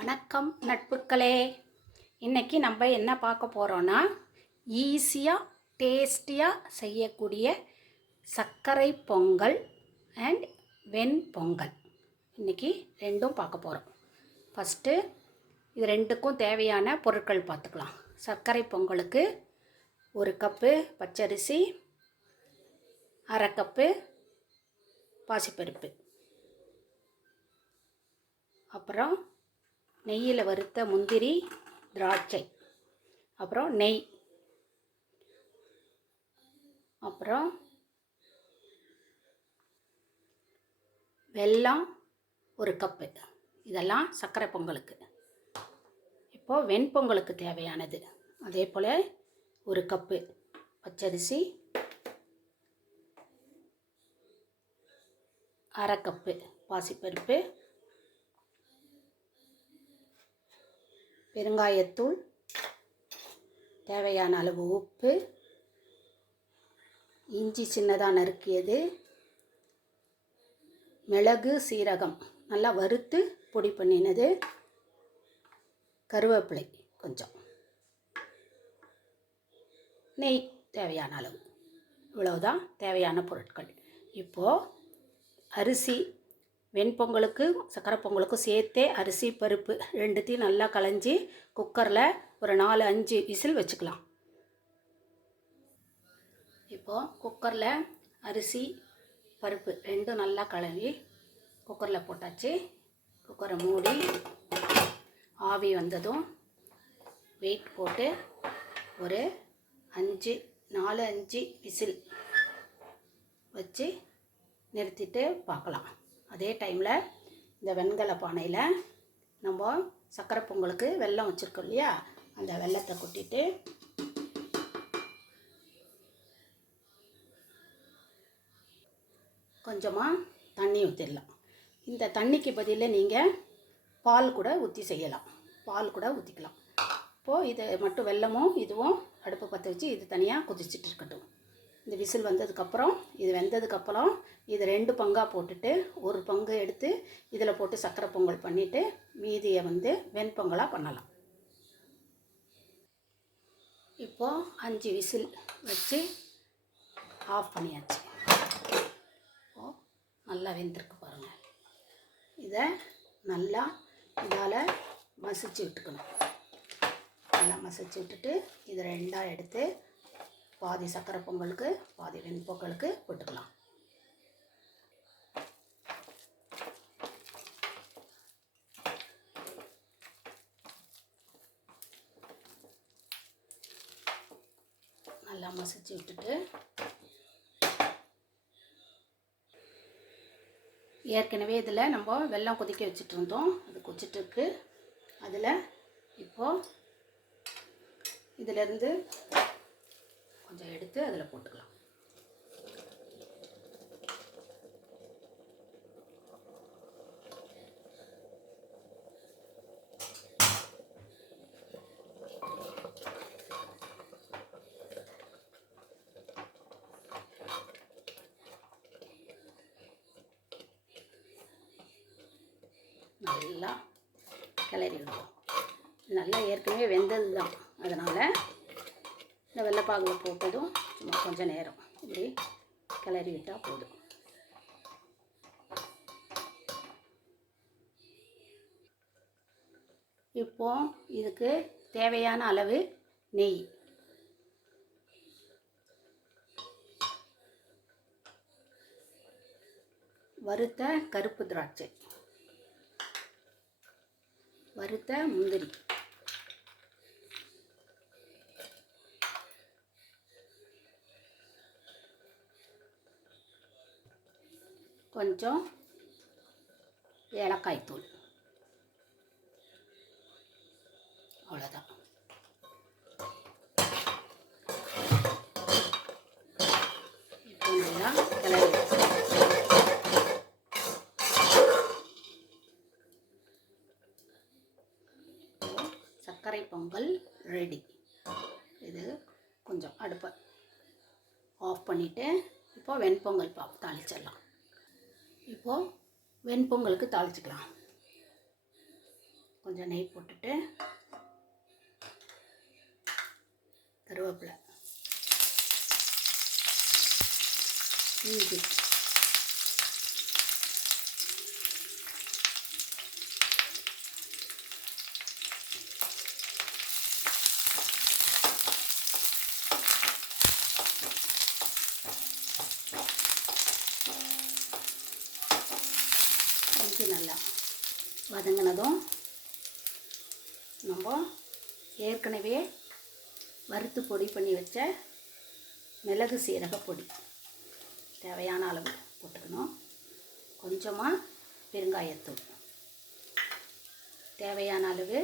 வணக்கம் நட்புக்களே. இன்றைக்கி நம்ம என்ன பார்க்க போகிறோன்னா, ஈஸியாக டேஸ்டியாக செய்யக்கூடிய சர்க்கரை பொங்கல் அண்ட் வெண்பொங்கல். இன்றைக்கி ரெண்டும் பார்க்க போகிறோம். ஃபஸ்ட்டு இது ரெண்டுக்கும் தேவையான பொருட்கள் பார்த்துக்கலாம். சர்க்கரை பொங்கலுக்கு 1 கப்பு பச்சரிசி, 1/2 கப்பு பாசிப்பருப்பு, அப்புறம் நெய்யில் வறுத்த முந்திரி, திராட்சை, அப்புறம் நெய், அப்புறம் வெல்லம் 1 கப்பு. இதெல்லாம் சர்க்கரை பொங்கலுக்கு. இப்போது வெண்பொங்கலுக்கு தேவையானது அதே போல் 1 கப்பு பச்சரிசி, 1/2 கப்பு பாசிப்பருப்பு, பெருங்காயத்தூள், தேவையான அளவு உப்பு, இஞ்சி சின்னதாக நறுக்கியது, மிளகு சீரகம் நல்லா வறுத்து பொடி பண்ணினது, கருவேப்பிலை கொஞ்சம், நெய் தேவையான அளவு. இவ்வளவுதான் தேவையான பொருட்கள். இப்போது அரிசி, வெண்பொங்கலுக்கு சர்க்கரை பொங்கலுக்கும் சேர்த்தே அரிசி பருப்பு ரெண்டுத்தையும் நல்லா களைஞ்சி குக்கரில் ஒரு 4-5 விசில் வச்சுக்கலாம். இப்போது குக்கரில் அரிசி பருப்பு ரெண்டும் நல்லா கழுவி குக்கரில் போட்டாச்சு. குக்கரை மூடி ஆவி வந்ததும் வெயிட் போட்டு ஒரு 4-5 விசில் வச்சு நிறுத்திட்டு பார்க்கலாம். அதே டைமில் இந்த வெண்கல பானையில் நம்ம சர்க்கரை பொங்கலுக்கு வெல்லம் வச்சுருக்கோம் இல்லையா, அந்த வெல்லத்தை கொட்டிட்டு கொஞ்சமாக தண்ணி ஊற்றிடலாம். இந்த தண்ணிக்கு பதில் நீங்கள் பால் கூட ஊற்றி செய்யலாம், பால் கூட ஊற்றிக்கலாம். இப்போது இது மட்டும் வெல்லமும் இதுவும் அடுப்பு பற்ற வச்சு இது தனியாக கொதிச்சுட்டு இருக்கட்டும். இந்த விசில் வந்ததுக்கப்புறம் இது வெந்ததுக்கப்புறம் இது 2 பங்காக போட்டுட்டு 1 பங்கு எடுத்து இதில் போட்டு சர்க்கரை பொங்கல் பண்ணிவிட்டு மீதியை வெண்பொங்கலாக பண்ணலாம். இப்போது 5 விசில் வச்சு ஆஃப் பண்ணியாச்சு. இப்போது நல்லா வெந்திருக்கு பாருங்கள். இதை நல்லா இதால் மசிச்சு விட்டுக்கணும். நல்லா மசிச்சு விட்டுட்டு இதை 2ஆக எடுத்து பாதி சர்க்கரை பொங்கலுக்கு பாதி வெண்பொங்கலுக்கு போட்டுக்கலாம். நல்லா மசிச்சு விட்டுட்டு ஏற்கனவே இதில் நம்ம வெல்லம் கொதிக்க வச்சுட்டு இருந்தோம், அது கொதிச்சுட்டு இருக்கு. அதில் இப்போது இதிலேருந்து கொஞ்சம் எடுத்து அதில் போட்டுக்கலாம். நல்லா கிளறி விடுவோம். நல்லா ஏற்கனவே வெந்தது தான், அதனால் இந்த வெள்ளைப்பாகில் போட்டதும் சும்மா கொஞ்சம் நேரம் இப்படி கிளறி விட்டால் போதும். இப்போது இதுக்கு தேவையான அளவு நெய், வறுத்த கருப்பு திராட்சை, வறுத்த முந்திரி, கொஞ்சம் ஏலக்காய் தூள், அவ்வளோதான். இப்போ நல்லா கிளறி சர்க்கரை பொங்கல் ரெடி. இது கொஞ்சம் அடுப்பை ஆஃப் பண்ணிவிட்டு இப்போ வெண்பொங்கல் தாளிச்சிடலாம். இப்போது வெண்பொங்கலுக்கு தாளிச்சிக்கலாம். கொஞ்சம் நெய் போட்டுட்டு கருவேப்பிலை, இஞ்சி, இஞ்சி நல்லா வதங்கினதும் நம்ம ஏற்கனவே வறுத்து பொடி பண்ணி வச்ச மிளகு சீரக பொடி தேவையான அளவு போட்டுக்கணும். கொஞ்சமாக பெருங்காயத்தூள், தேவையான அளவு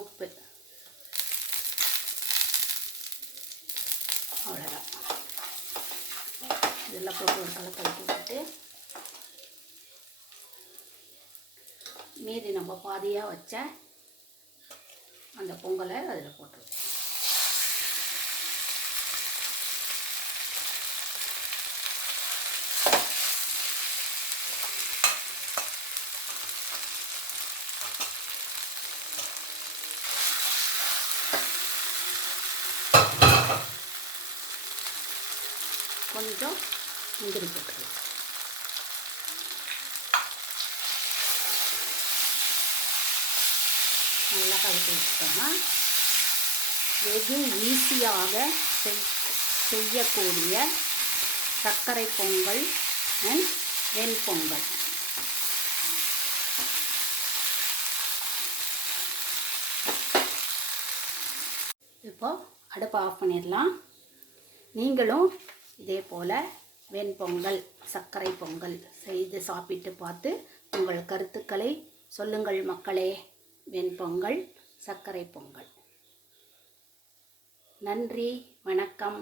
உப்பு, அவ்வளோதான். இதெல்லாம் போட்டு ஒரு கலக்கலக்கி விட்டுட்டு மீதி நம்ம பாதியாக வச்ச அந்த பொங்கலை அதில் போட்டுருவோம். கொஞ்சம் முந்திரி போட்டுக்கலாம். நல்லா கலக்கி வச்சுட்டோம்னா வெகு ஈஸியாக செய்யக்கூடிய சர்க்கரை பொங்கல் அண்ட் வெண்பொங்கல். இப்போ அடுப்பை ஆஃப் பண்ணிடலாம். நீங்களும் இதே போல் வெண்பொங்கல், சர்க்கரை பொங்கல் செய்து சாப்பிட்டு பார்த்து உங்கள் கருத்துக்களை சொல்லுங்கள் மக்களே. வெண்பொங்கல், சர்க்கரை பொங்கல். நன்றி, வணக்கம்.